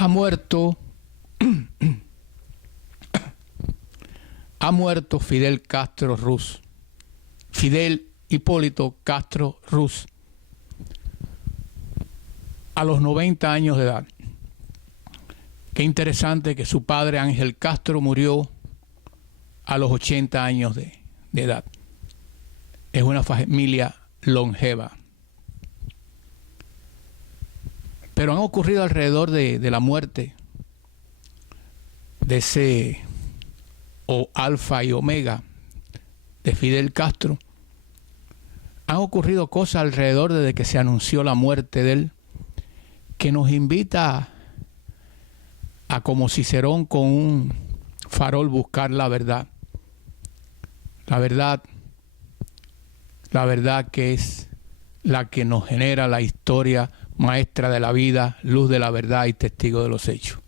Ha muerto Fidel Castro Ruz, Fidel Hipólito Castro Ruz, a los 90 años de edad. Qué interesante que su padre Ángel Castro murió a los 80 años de edad. Es una familia longeva. Pero han ocurrido alrededor de la muerte de ese alfa y omega de Fidel Castro. Han ocurrido cosas alrededor desde que se anunció la muerte de él, que nos invita a como Cicerón con un farol buscar la verdad. La verdad que es la que nos genera la historia maestra de la vida, luz de la verdad y testigo de los hechos.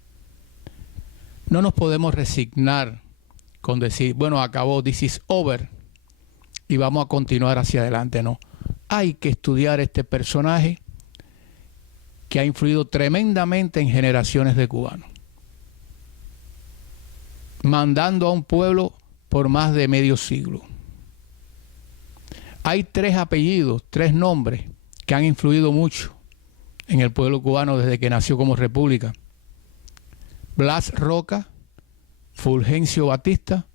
No nos podemos resignar con decir, bueno, acabó, this is over, y vamos a continuar hacia adelante. No, hay que estudiar este personaje que ha influido tremendamente en generaciones de cubanos, mandando a un pueblo por más de medio siglo. Hay 3 apellidos, 3 nombres que han influido mucho en el pueblo cubano desde que nació como república: Blas Roca, Fulgencio Batista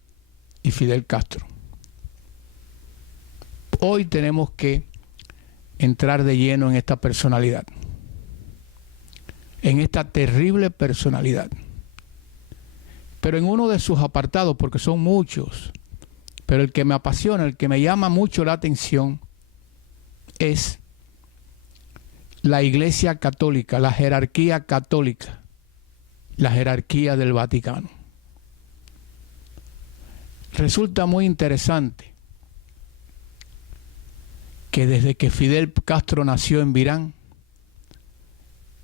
y Fidel Castro. Hoy tenemos que entrar de lleno en esta personalidad, en esta terrible personalidad, pero en uno de sus apartados, porque son muchos, pero el que me apasiona, el que me llama mucho la atención es la Iglesia Católica, la jerarquía católica, la jerarquía del Vaticano. Resulta muy interesante que desde que Fidel Castro nació en Virán,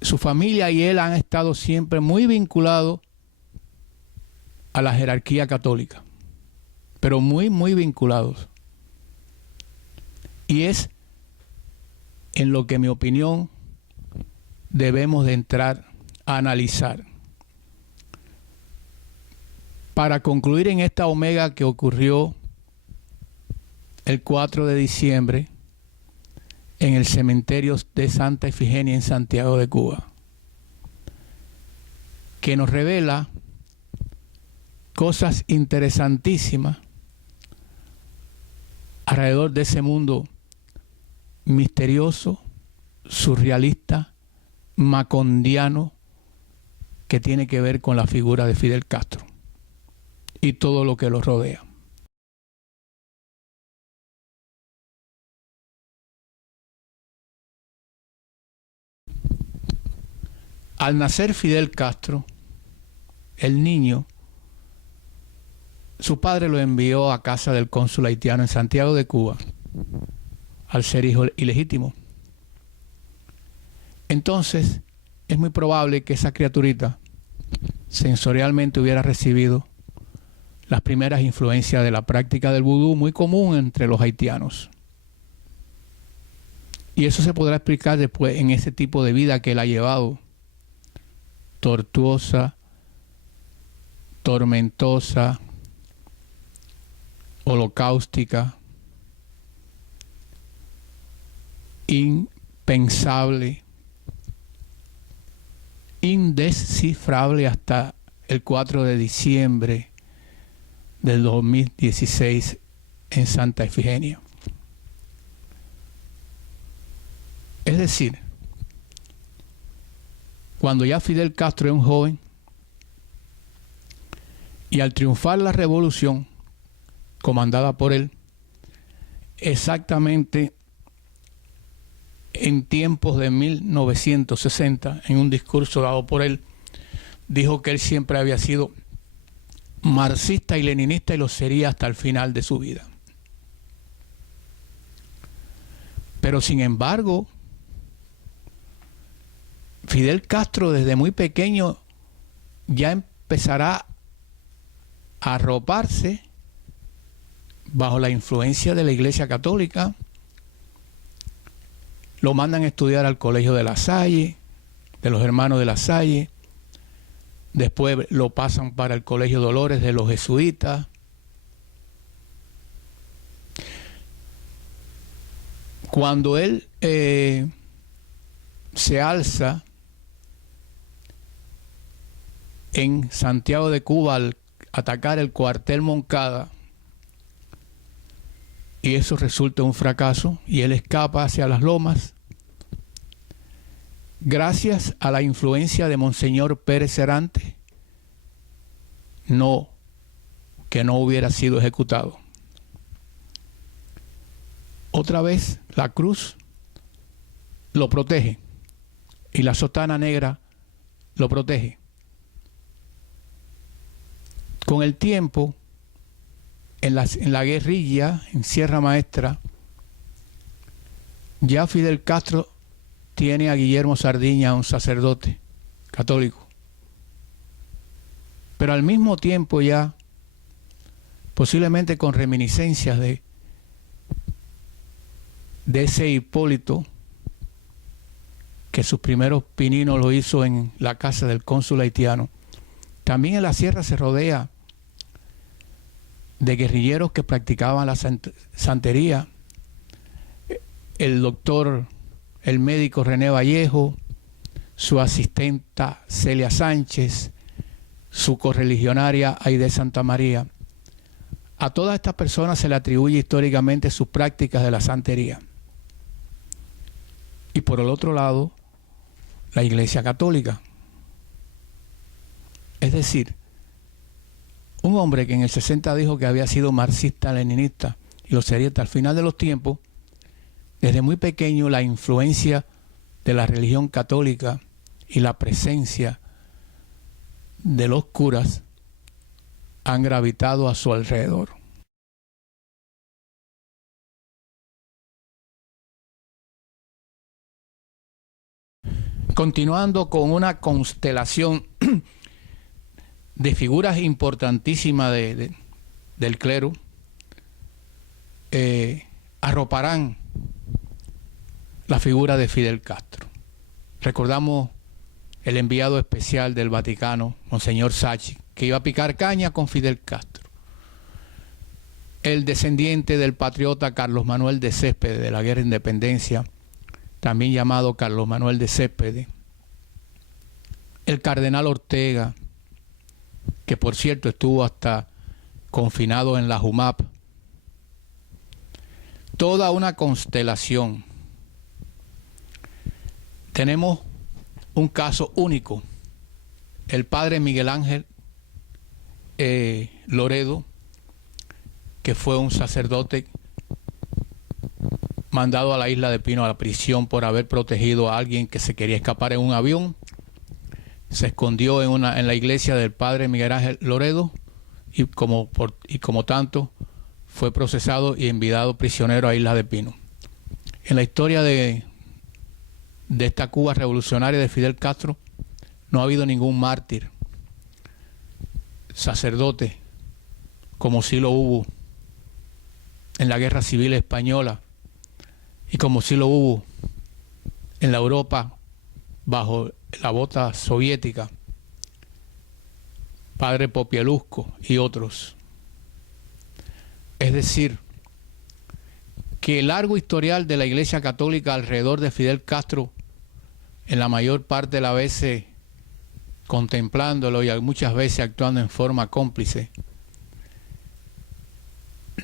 su familia y él han estado siempre muy vinculados a la jerarquía católica, pero muy, muy vinculados. Y es en lo que, en mi opinión, debemos de entrar a analizar para concluir en esta omega que ocurrió el 4 de diciembre en el cementerio de Santa Ifigenia en Santiago de Cuba, que nos revela cosas interesantísimas alrededor de ese mundo misterioso, surrealista, macondiano, que tiene que ver con la figura de Fidel Castro y todo lo que lo rodea. Al nacer Fidel Castro, el niño, su padre lo envió a casa del cónsul haitiano en Santiago de Cuba, al ser hijo ilegítimo. Entonces, es muy probable que esa criaturita sensorialmente hubiera recibido las primeras influencias de la práctica del vudú, muy común entre los haitianos. Y eso se podrá explicar después en ese tipo de vida que él ha llevado, tortuosa, tormentosa, holocaustica, impensable, indescifrable hasta el 4 de diciembre del 2016 en Santa Ifigenia. Es decir, cuando ya Fidel Castro es un joven y al triunfar la revolución comandada por él, exactamente en tiempos de 1960, en un discurso dado por él, dijo que él siempre había sido marxista y leninista y lo sería hasta el final de su vida. Pero sin embargo, Fidel Castro desde muy pequeño ya empezará a arroparse bajo la influencia de la Iglesia Católica. Lo mandan a estudiar al Colegio de La Salle, de los Hermanos de La Salle, Después lo pasan para el Colegio Dolores de los jesuitas. Cuando él se alza en Santiago de Cuba al atacar el cuartel Moncada, y eso resulta un fracaso, y él escapa hacia las lomas, gracias a la influencia de Monseñor Pérez Cervantes, que no hubiera sido ejecutado. Otra vez la cruz lo protege y la sotana negra lo protege. Con el tiempo, en la guerrilla, en Sierra Maestra, ya Fidel Castro tiene a Guillermo Sardiña, un sacerdote católico. Pero al mismo tiempo ya, posiblemente con reminiscencias de ese Hipólito, que sus primeros pininos lo hizo en la casa del cónsul haitiano, también en la sierra se rodea de guerrilleros que practicaban la santería. El doctor, el médico René Vallejo, su asistenta Celia Sánchez, su correligionaria Aide Santa María. A todas estas personas se le atribuye históricamente sus prácticas de la santería. Y por el otro lado, la Iglesia Católica. Es decir, un hombre que en el 60 dijo que había sido marxista-leninista y lo sería hasta el final de los tiempos, desde muy pequeño la influencia de la religión católica y la presencia de los curas han gravitado a su alrededor. Continuando con una constelación de figuras importantísimas del clero, arroparán la figura de Fidel Castro. Recordamos el enviado especial del Vaticano, Monseñor Sacchi, que iba a picar caña con Fidel Castro. El descendiente del patriota Carlos Manuel de Céspedes, de la Guerra de Independencia, también llamado Carlos Manuel de Céspedes. El cardenal Ortega, que por cierto estuvo hasta confinado en la JUMAP. Toda una constelación. Tenemos un caso único. El padre Miguel Ángel Loredo, que fue un sacerdote mandado a la isla de Pino, a la prisión, por haber protegido a alguien que se quería escapar en un avión. Se escondió en la iglesia del padre Miguel Ángel Loredo y como tanto fue procesado y enviado prisionero a Isla de Pino. En la historia de esta Cuba revolucionaria de Fidel Castro no ha habido ningún mártir, sacerdote, como sí lo hubo en la Guerra Civil Española y como sí lo hubo en la Europa bajo la bota soviética, padre Popielusco y otros. Es decir, que el largo historial de la Iglesia Católica alrededor de Fidel Castro, en la mayor parte de las veces contemplándolo y muchas veces actuando en forma cómplice,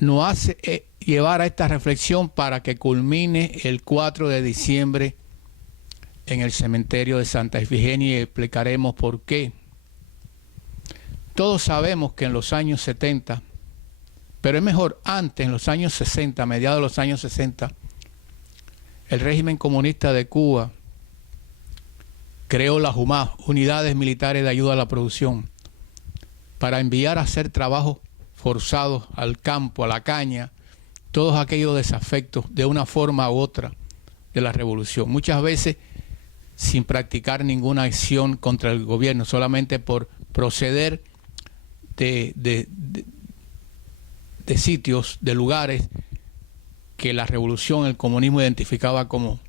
nos hace llevar a esta reflexión para que culmine el 4 de diciembre en el cementerio de Santa Ifigenia, y explicaremos por qué. Todos sabemos que en los años 70, pero es mejor antes, en los años 60, mediados de los años 60, el régimen comunista de Cuba creó la JUMAP, Unidades Militares de Ayuda a la Producción, para enviar a hacer trabajos forzados al campo, a la caña, todos aquellos desafectos de una forma u otra de la revolución. Muchas veces sin practicar ninguna acción contra el gobierno, solamente por proceder de sitios, de lugares que la revolución, el comunismo identificaba como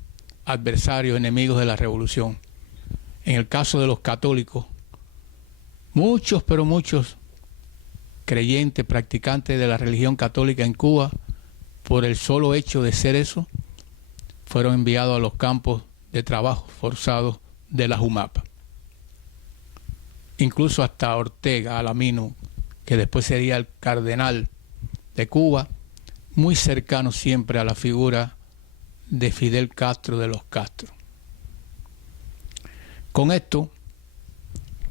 adversarios, enemigos de la revolución. En el caso de los católicos, Muchos, pero muchos creyentes, practicantes de la religión católica en Cuba, por el solo hecho de ser eso, fueron enviados a los campos de trabajo forzados de la JUMAP. Incluso hasta Ortega Alamino, que después sería el cardenal de Cuba, muy cercano siempre a la figura de Fidel Castro de los Castro. Con esto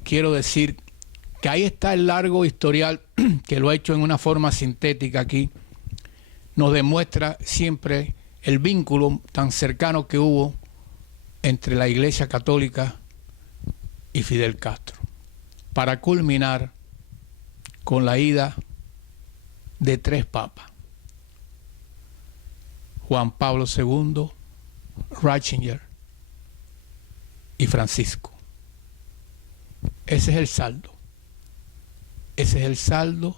quiero decir que ahí está el largo historial, que lo he hecho en una forma sintética aquí, nos demuestra siempre el vínculo tan cercano que hubo entre la Iglesia Católica y Fidel Castro, para culminar con la ida de 3 papas: Juan Pablo II, Ratzinger y Francisco. Ese es el saldo. Ese es el saldo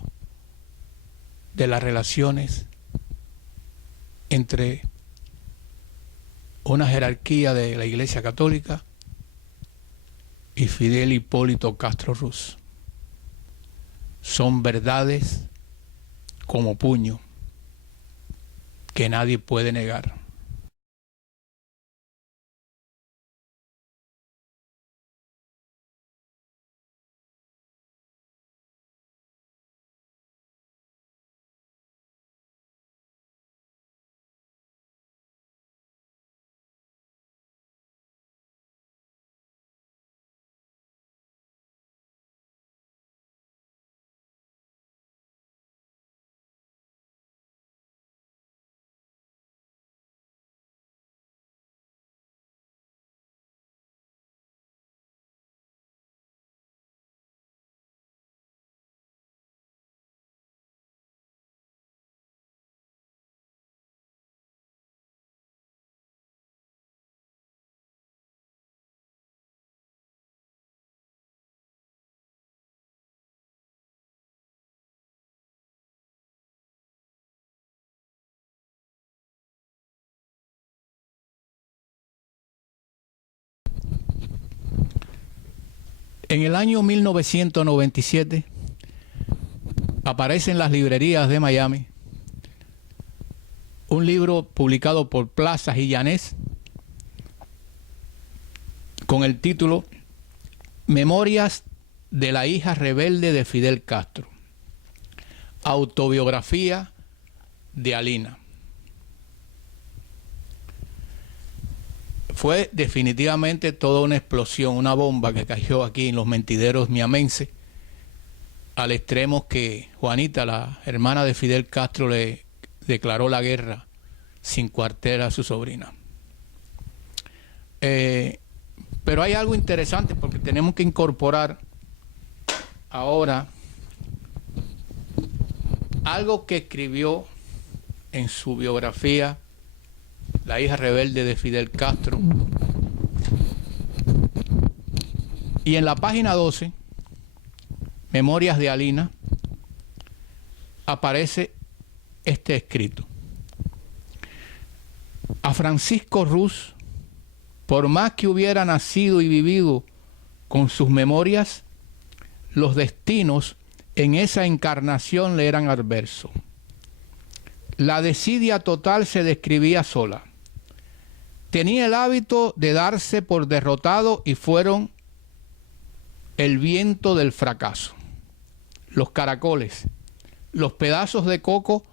de las relaciones entre una jerarquía de la Iglesia Católica y Fidel Hipólito Castro Ruz. Son verdades como puño que nadie puede negar. En el año 1997 aparece en las librerías de Miami un libro publicado por Plazas y Yanés con el título Memorias de la hija rebelde de Fidel Castro, autobiografía de Alina. Fue definitivamente toda una explosión, una bomba que cayó aquí en los mentideros miamenses, al extremo que Juanita, la hermana de Fidel Castro, le declaró la guerra sin cuartel a su sobrina. Pero hay algo interesante, porque tenemos que incorporar ahora algo que escribió en su biografía la hija rebelde de Fidel Castro. Y en la página 12, Memorias de Alina, aparece este escrito: a Francisco Ruz, por más que hubiera nacido y vivido con sus memorias, los destinos en esa encarnación le eran adversos. La desidia total se describía sola. Tenía el hábito de darse por derrotado y fueron el viento del fracaso, los caracoles, los pedazos de coco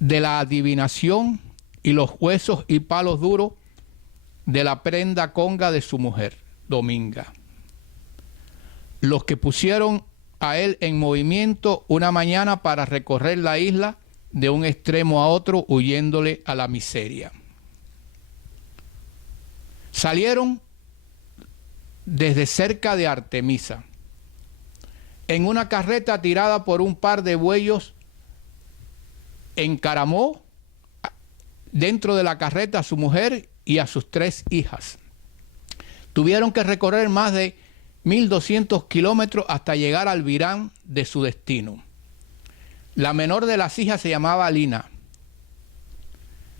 de la adivinación y los huesos y palos duros de la prenda conga de su mujer, Dominga, los que pusieron a él en movimiento una mañana para recorrer la isla de un extremo a otro, huyéndole a la miseria. Salieron desde cerca de Artemisa, en una carreta tirada por un par de bueyos. Encaramó dentro de la carreta a su mujer y a sus 3 hijas. Tuvieron que recorrer más de 1200 kilómetros hasta llegar al Virán de su destino. La menor de las hijas se llamaba Alina.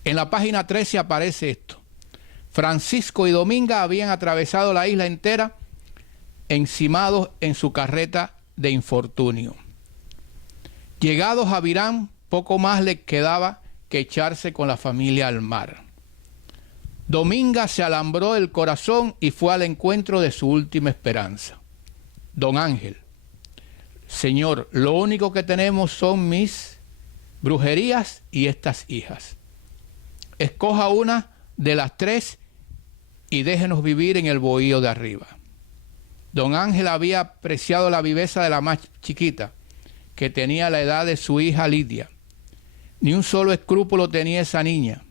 En la página 13 aparece esto: Francisco y Dominga habían atravesado la isla entera encimados en su carreta de infortunio. Llegados a Virán, poco más les quedaba que echarse con la familia al mar. Dominga se alambró el corazón y fue al encuentro de su última esperanza. Don Ángel: Señor, lo único que tenemos son mis brujerías y estas hijas. Escoja una de las tres y déjenos vivir en el bohío de arriba. Don Ángel había apreciado la viveza de la más chiquita, que tenía la edad de su hija Lidia. Ni un solo escrúpulo tenía esa niña,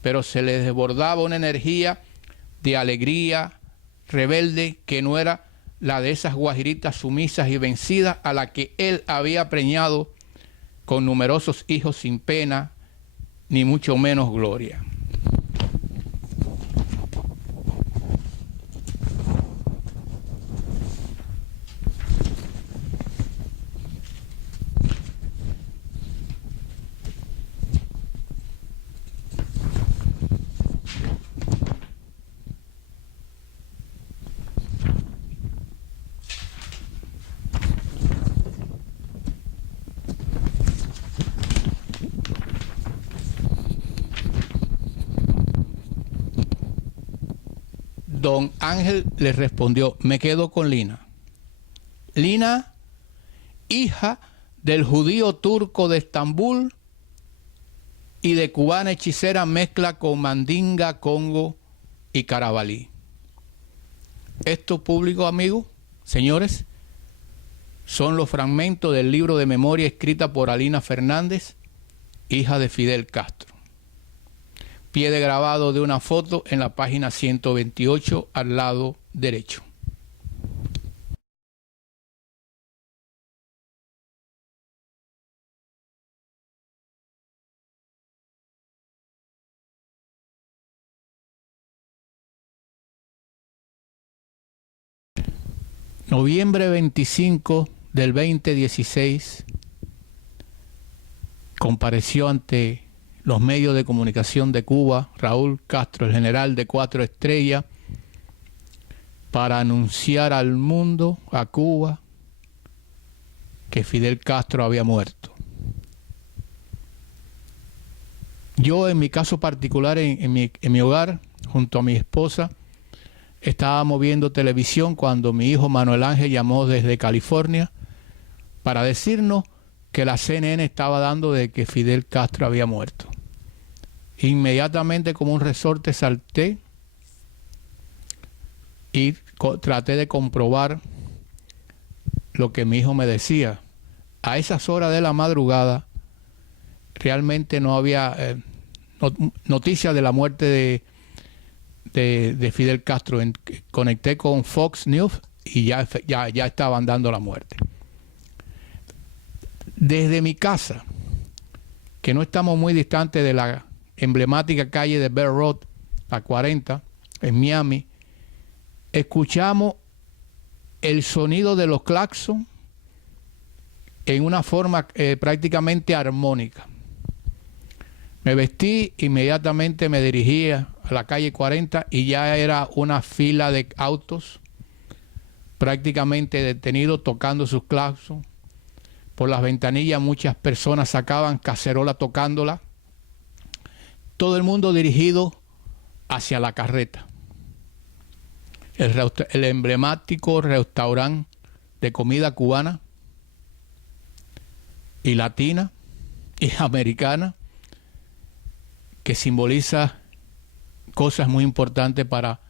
pero se le desbordaba una energía de alegría rebelde que no era la de esas guajiritas sumisas y vencidas a la que él había preñado con numerosos hijos sin pena, ni mucho menos gloria. Don Ángel le respondió: me quedo con Lina. Lina, hija del judío turco de Estambul y de cubana hechicera mezcla con mandinga, congo y carabalí. Estos, público amigos, señores, son los fragmentos del libro de memoria escrita por Alina Fernández, hija de Fidel Castro. Pie de grabado de una foto en la página 128 al lado derecho. Noviembre 25 del 2016, compareció ante los medios de comunicación de Cuba Raúl Castro, el general de 4 estrellas, para anunciar al mundo, a Cuba, que Fidel Castro había muerto. Yo, en mi caso particular, en mi hogar, junto a mi esposa, estábamos viendo televisión cuando mi hijo Manuel Ángel llamó desde California para decirnos que la CNN estaba dando de que Fidel Castro había muerto. Inmediatamente, como un resorte, salté y traté de comprobar lo que mi hijo me decía. A esas horas de la madrugada realmente no había noticias de la muerte de Fidel Castro. Conecté con Fox News y ya estaban dando la muerte. Desde mi casa, que no estamos muy distantes de la emblemática calle de Bell Road, la 40, en Miami, escuchamos el sonido de los claxons en una forma prácticamente armónica. Me vestí, inmediatamente me dirigí a la calle 40 y ya era una fila de autos prácticamente detenidos tocando sus claxons. Por las ventanillas muchas personas sacaban cacerola tocándola. Todo el mundo dirigido hacia la carreta. El emblemático restaurante de comida cubana y latina y americana, que simboliza cosas muy importantes para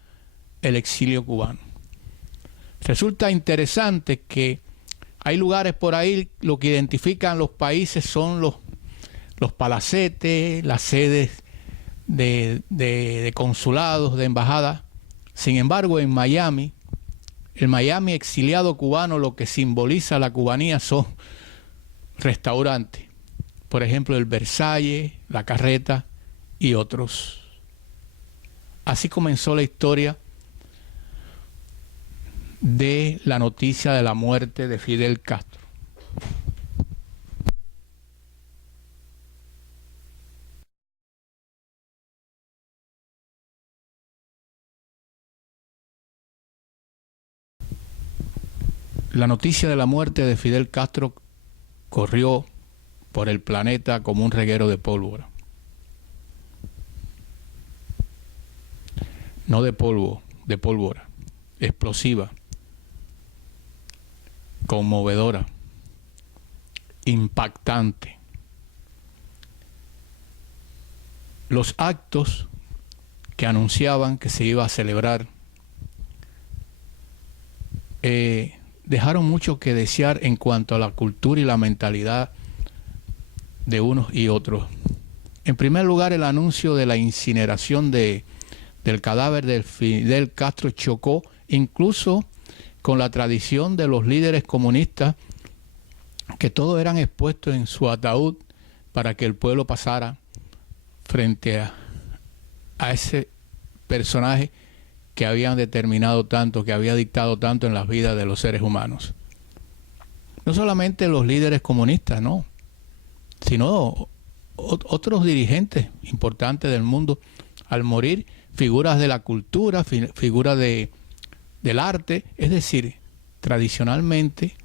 el exilio cubano. Resulta interesante que hay lugares por ahí, lo que identifican los países son los palacetes, las sedes de consulados, de embajadas. Sin embargo, en Miami, el Miami exiliado cubano, lo que simboliza la cubanía son restaurantes. Por ejemplo, el Versalles, la Carreta y otros. Así comenzó la historia de la noticia de la muerte de Fidel Castro. La noticia de la muerte de Fidel Castro corrió por el planeta como un reguero de pólvora. No de polvo, de pólvora, explosiva, conmovedora, impactante. Los actos que anunciaban que se iba a celebrar dejaron mucho que desear en cuanto a la cultura y la mentalidad de unos y otros. En primer lugar, el anuncio de la incineración del cadáver de Fidel Castro chocó incluso con la tradición de los líderes comunistas, que todos eran expuestos en su ataúd para que el pueblo pasara frente a ese personaje que habían determinado tanto, que había dictado tanto en las vidas de los seres humanos. No solamente los líderes comunistas, no, sino otros dirigentes importantes del mundo. Al morir, figuras de la cultura, figuras del arte, es decir, tradicionalmente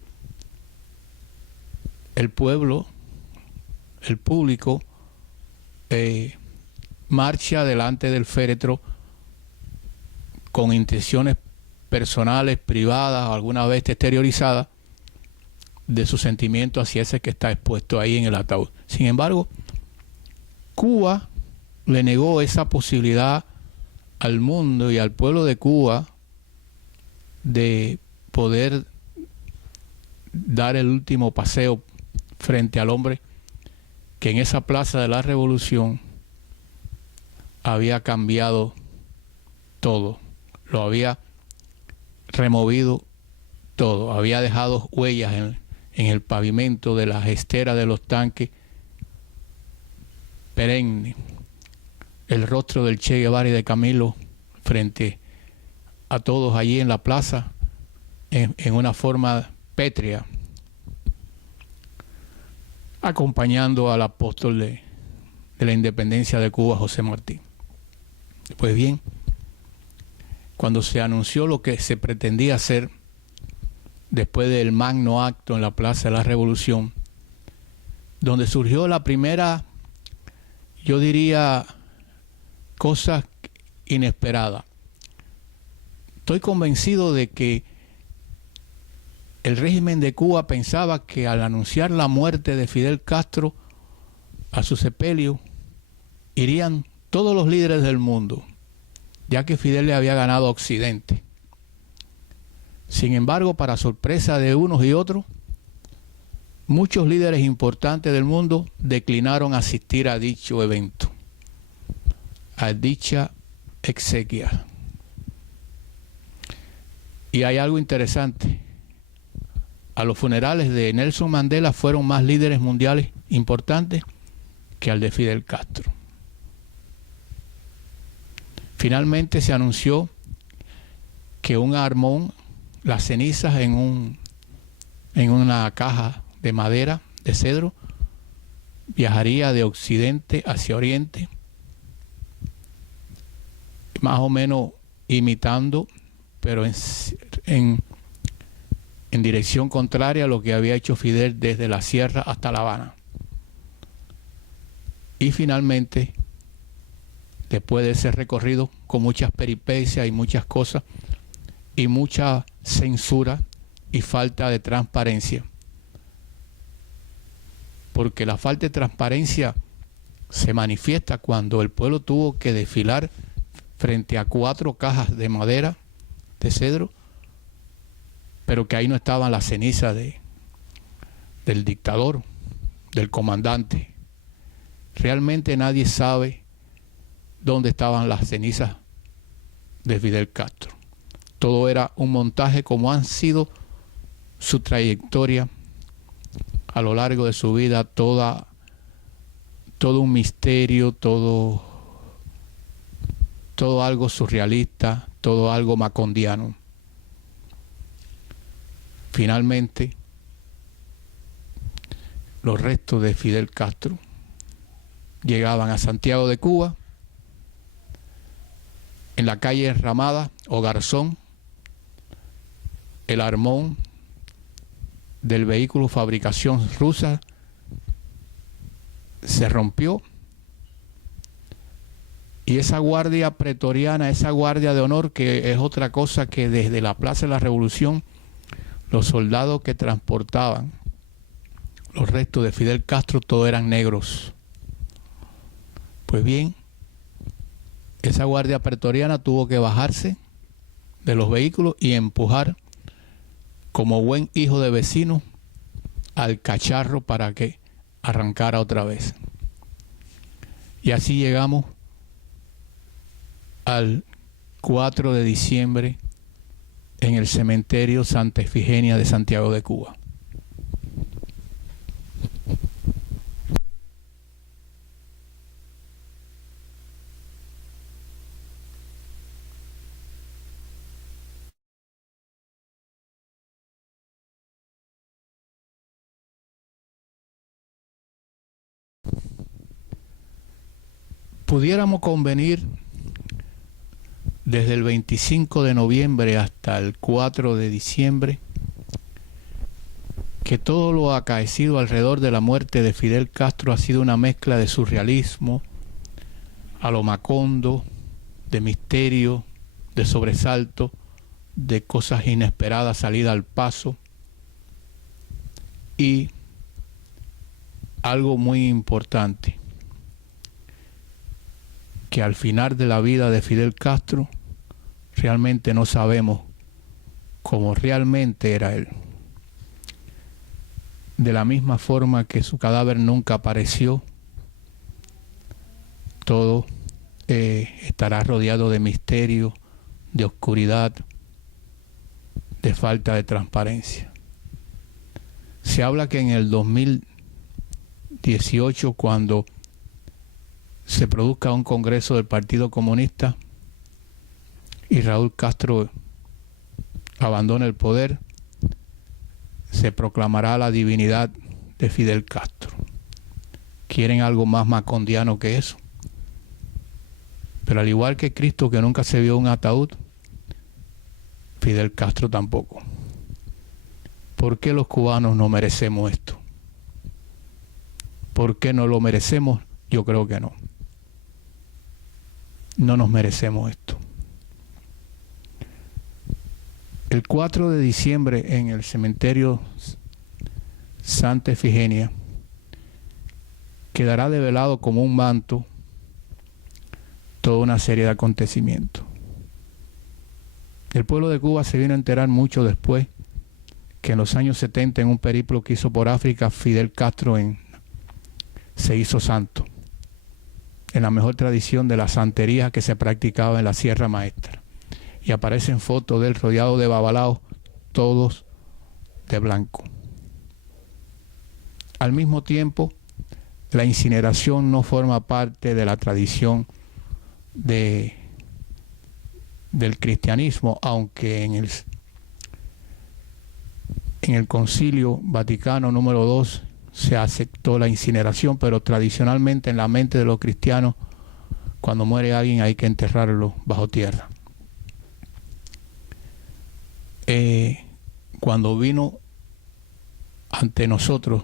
el pueblo, el público, marcha delante del féretro con intenciones personales, privadas o alguna vez exteriorizadas de su sentimiento hacia ese que está expuesto ahí en el ataúd. Sin embargo, Cuba le negó esa posibilidad al mundo y al pueblo de Cuba de poder dar el último paseo frente al hombre que en esa plaza de la Revolución había cambiado todo, lo había removido todo, había dejado huellas en el pavimento de las esteras de los tanques perenne, el rostro del Che Guevara y de Camilo frente a todos allí en la plaza en una forma pétrea, acompañando al apóstol de la independencia de Cuba, José Martí. Pues bien, cuando se anunció lo que se pretendía hacer después del magno acto en la Plaza de la Revolución, donde surgió la primera, yo diría, cosa inesperada. Estoy convencido de que el régimen de Cuba pensaba que al anunciar la muerte de Fidel Castro, a su sepelio irían todos los líderes del mundo, ya que Fidel le había ganado a Occidente. Sin embargo, para sorpresa de unos y otros, muchos líderes importantes del mundo declinaron asistir a dicho evento, a dicha exequia. Y hay algo interesante. A los funerales de Nelson Mandela fueron más líderes mundiales importantes que al de Fidel Castro. Finalmente se anunció que un armón, las cenizas en una caja de madera, de cedro, viajaría de occidente hacia oriente, más o menos imitando, pero en dirección contraria a lo que había hecho Fidel desde la sierra hasta La Habana. Y finalmente, después de ese recorrido con muchas peripecias y muchas cosas y mucha censura y falta de transparencia, porque la falta de transparencia se manifiesta cuando el pueblo tuvo que desfilar frente a 4 cajas de madera, de cedro, pero que ahí no estaban las cenizas del dictador, del comandante. Realmente nadie sabe dónde estaban las cenizas de Fidel Castro. Todo era un montaje, como han sido su trayectoria a lo largo de su vida, todo un misterio, todo algo surrealista, todo algo macondiano. Finalmente, los restos de Fidel Castro llegaban a Santiago de Cuba, en la calle Enramada o Garzón, el armón del vehículo fabricación rusa se rompió, y esa guardia pretoriana, esa guardia de honor, que es otra cosa, que desde la Plaza de la Revolución los soldados que transportaban los restos de Fidel Castro todos eran negros. Pues bien, esa guardia pretoriana tuvo que bajarse de los vehículos y empujar, como buen hijo de vecino, al cacharro para que arrancara otra vez. Y así llegamos al 4 de diciembre en el cementerio Santa Efigenia de Santiago de Cuba. Pudiéramos convenir desde el 25 de noviembre hasta el 4 de diciembre que todo lo acaecido alrededor de la muerte de Fidel Castro ha sido una mezcla de surrealismo, a lo Macondo, de misterio, de sobresalto, de cosas inesperadas, salida al paso, y algo muy importante, que al final de la vida de Fidel Castro realmente no sabemos cómo realmente era él. De la misma forma que su cadáver nunca apareció, todo estará rodeado de misterio, de oscuridad, de falta de transparencia. Se habla que en el 2018, cuando se produzca un congreso del Partido Comunista y Raúl Castro abandone el poder, se proclamará la divinidad de Fidel Castro. ¿Quieren algo más macondiano que eso? Pero al igual que Cristo, que nunca se vio un ataúd, Fidel Castro tampoco. ¿Por qué los cubanos no merecemos esto? ¿Por qué no lo merecemos? Yo creo que no. No nos merecemos esto. El 4 de diciembre en el cementerio Santa Efigenia quedará develado como un manto toda una serie de acontecimientos. El pueblo de Cuba se vino a enterar mucho después que en los años 70, en un periplo que hizo por África, Fidel Castro se hizo santo, en la mejor tradición de la santería que se practicaba en la Sierra Maestra. Y aparecen fotos de él rodeado de babalaos, todos de blanco. Al mismo tiempo, la incineración no forma parte de la tradición del cristianismo, aunque en el Concilio Vaticano número 2 se aceptó la incineración, pero tradicionalmente en la mente de los cristianos, cuando muere alguien hay que enterrarlo bajo tierra. Cuando vino ante nosotros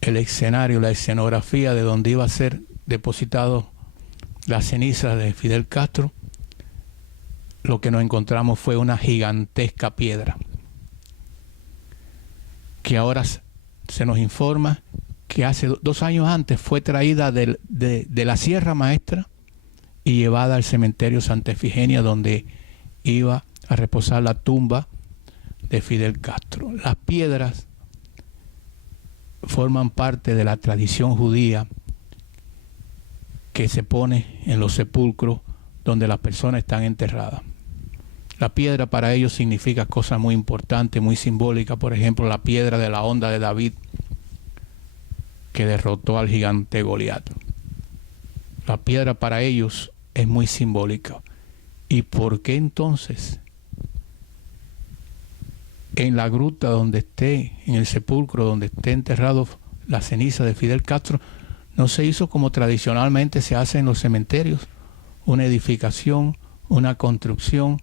el escenario, la escenografía de donde iba a ser depositado las cenizas de Fidel Castro, lo que nos encontramos fue una gigantesca piedra, que ahora se nos informa que hace 2 años antes fue traída de la Sierra Maestra y llevada al cementerio Santa Efigenia, donde iba a reposar la tumba de Fidel Castro. Las piedras forman parte de la tradición judía que se pone en los sepulcros donde las personas están enterradas. La piedra para ellos significa cosas muy importantes, muy simbólicas. Por ejemplo, la piedra de la honda de David, que derrotó al gigante Goliat. La piedra para ellos es muy simbólica. ¿Y por qué entonces en la gruta donde esté, en el sepulcro donde esté enterrado la ceniza de Fidel Castro, no se hizo como tradicionalmente se hace en los cementerios? Una edificación, una construcción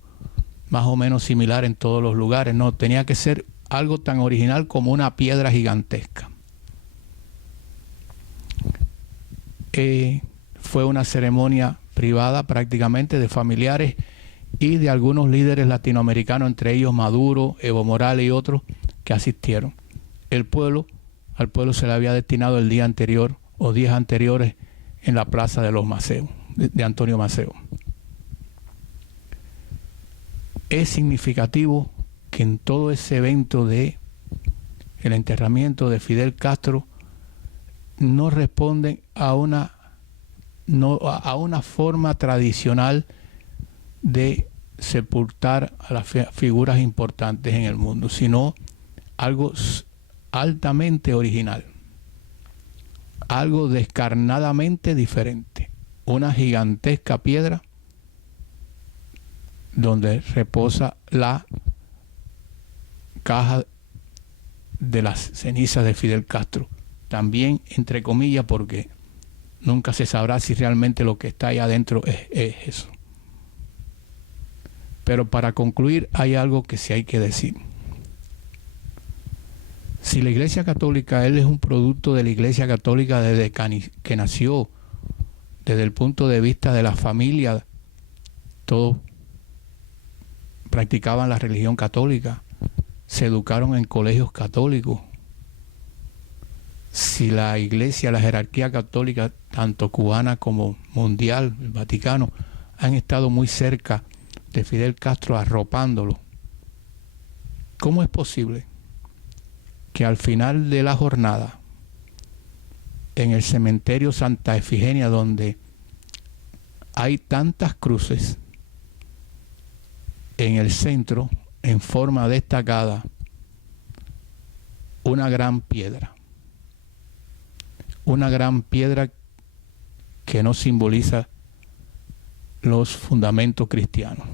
más o menos similar en todos los lugares. No, tenía que ser algo tan original como una piedra gigantesca. Fue una ceremonia privada prácticamente de familiares y de algunos líderes latinoamericanos, entre ellos Maduro, Evo Morales y otros que asistieron. Al pueblo se le había destinado el día anterior o días anteriores en la plaza de los Maceos, de Antonio Maceo. Es significativo que en todo ese evento de el enterramiento de Fidel Castro no responden a una forma tradicional de sepultar a las figuras importantes en el mundo, sino algo altamente original, algo descarnadamente diferente, una gigantesca piedra donde reposa la caja de las cenizas de Fidel Castro, también entre comillas, porque nunca se sabrá si realmente lo que está ahí adentro es eso. Pero para concluir, hay algo que sí hay que decir. Si la Iglesia Católica, él es un producto de la Iglesia Católica desde que nació, desde el punto de vista de la familia, todos practicaban la religión católica, se educaron en colegios católicos. Si la Iglesia, la jerarquía católica, tanto cubana como mundial, el Vaticano, han estado muy cerca de Fidel Castro arropándolo, ¿cómo es posible que al final de la jornada, en el cementerio Santa Efigenia, donde hay tantas cruces, en el centro, en forma destacada, una gran piedra que no simboliza los fundamentos cristianos?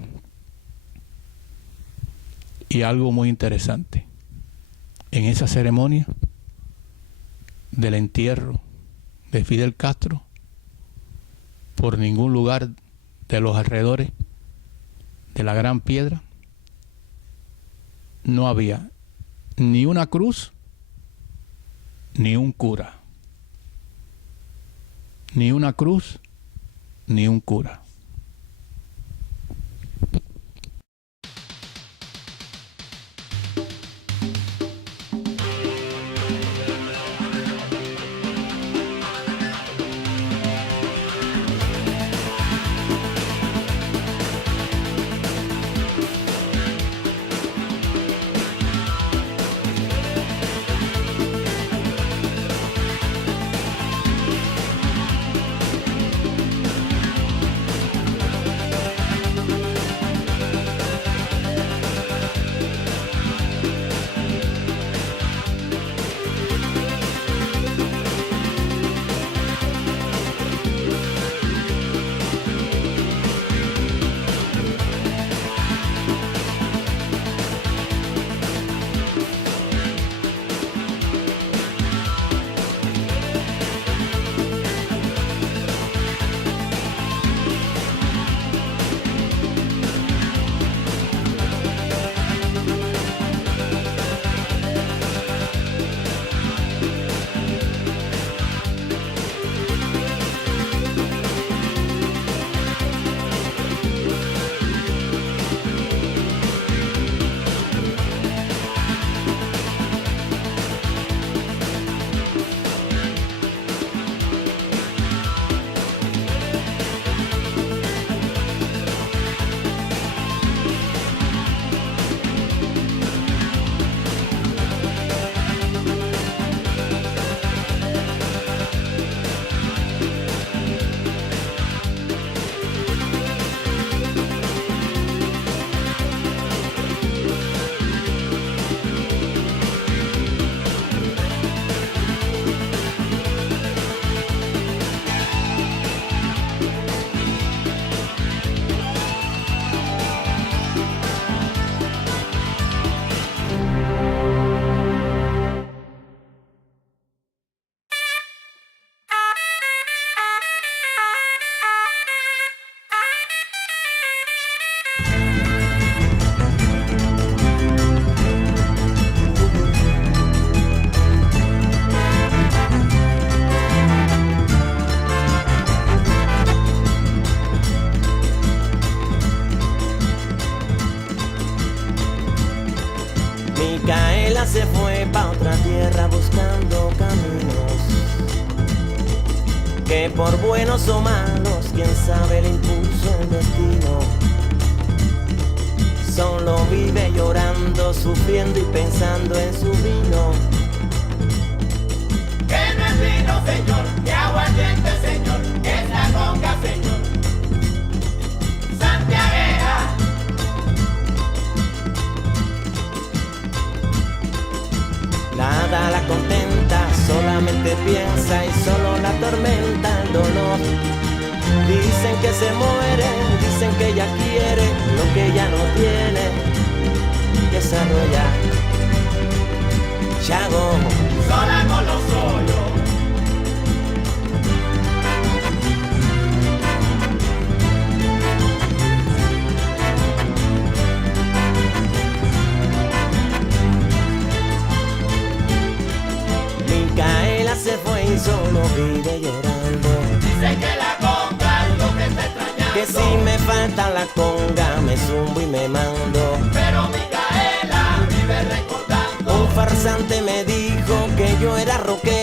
Y algo muy interesante, en esa ceremonia del entierro de Fidel Castro, por ningún lugar de los alrededores de la gran piedra no había ni una cruz ni un cura. Ni una cruz ni un cura. Micaela se fue pa' otra tierra buscando caminos, que por buenos o malos, quién sabe, le impuso el destino. Solo vive llorando, sufriendo y pensando en su vino. Que no es vino, señor, que aguardiente, señor, que es la conga, señor. Santiaguera. Nada la contenta, solamente piensa y solo la atormenta el dolor. Dicen que se muere, dicen que ella quiere lo que ella no tiene, desarrollar. Chago, Sola con los hoyos. Micaela se fue y solo vive llorando. Dice que la conga es lo que está extrañando. Que si me falta la conga me zumbo y me mando. Pero Micaela vive recordando. Un farsante me dijo que yo era rockero